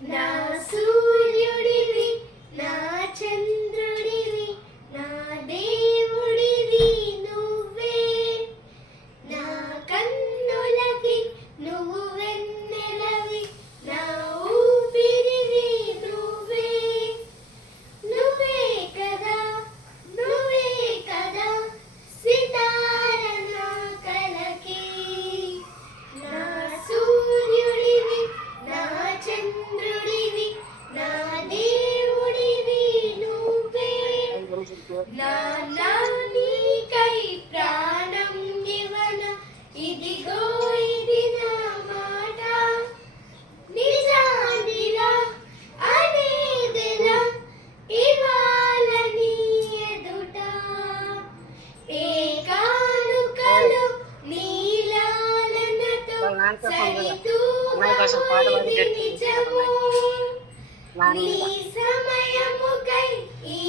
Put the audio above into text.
నా సూర్యుడివి, నా చంద్రుడివి, నా దేవుడివి నువ్వే. నా కన్నులకి నువ్వు వెన్నెలవి, నా ఊపిరివి నువ్వే. నువ్వే కదా, నువ్వే కదా సితార నా కలకి. నా సూర్యుడివి, నా చంద్రుడివి, నా దేవుడివి నువ్వే. నా నీకై ప్రాణం ఇవ్వన, ఇదిగో ఇది నా మాట. నిజానిలా అనేదెలా ఇవాళ నీ ఎదుట. ఏ కానుకలు నీలాలనతో సరితూగేది నిజము. నీ సమయముకై ఈ